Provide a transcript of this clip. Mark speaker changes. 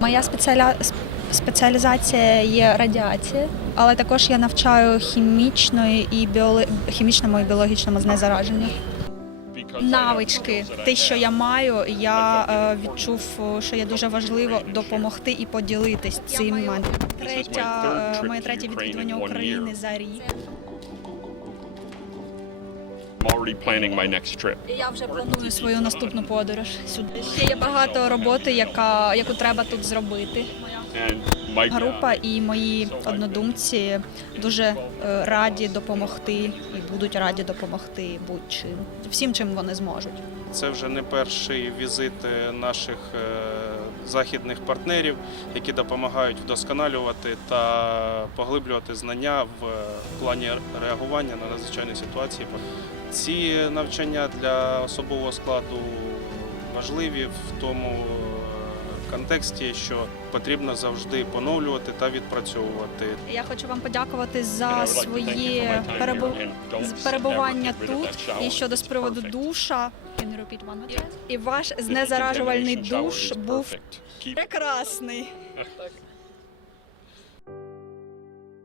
Speaker 1: Моя спеціаля... спеціалізація є радіація, але також я навчаю хімічної і біоли... хімічному і біологічному знезараженню. Навички, те, що я маю, я е, відчув, що є дуже важливо допомогти і поділитись цим. Третя, е, моє третє відвідування України за рік.
Speaker 2: I'm already planning my next trip.
Speaker 1: Я вже планую свою наступну подорож сюди. Ще є багато роботи, яка яку треба тут зробити. Група і мої однодумці дуже е, раді допомогти і будуть раді допомогти будь-чим всім, чим вони зможуть.
Speaker 3: Це вже не перший візит е, наших е, західних партнерів, які допомагають вдосконалювати та поглиблювати знання в плані реагування на надзвичайні ситуації. Ці навчання для особового складу важливі в тому контексті, що потрібно завжди поновлювати та відпрацьовувати.
Speaker 1: Я хочу вам подякувати за
Speaker 2: свої
Speaker 1: перебування тут. І щодо з приводу душа. І ваш знезаражувальний душ був прекрасний.